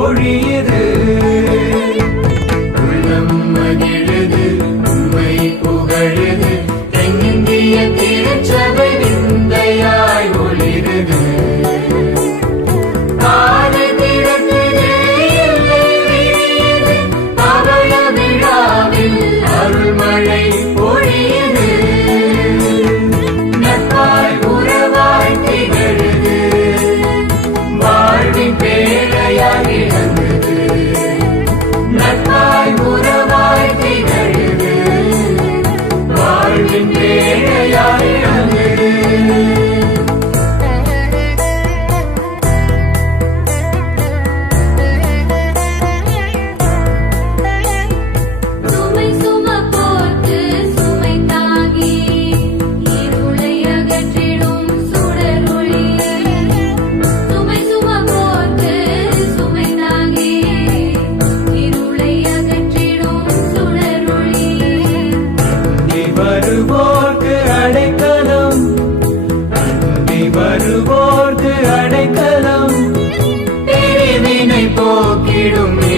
மொழியிரு வருவோர்க்கு அடைக்கலம். அன்பே வருவோர்க்கு அடைக்கலம். பிரிவினை போக்கிடும்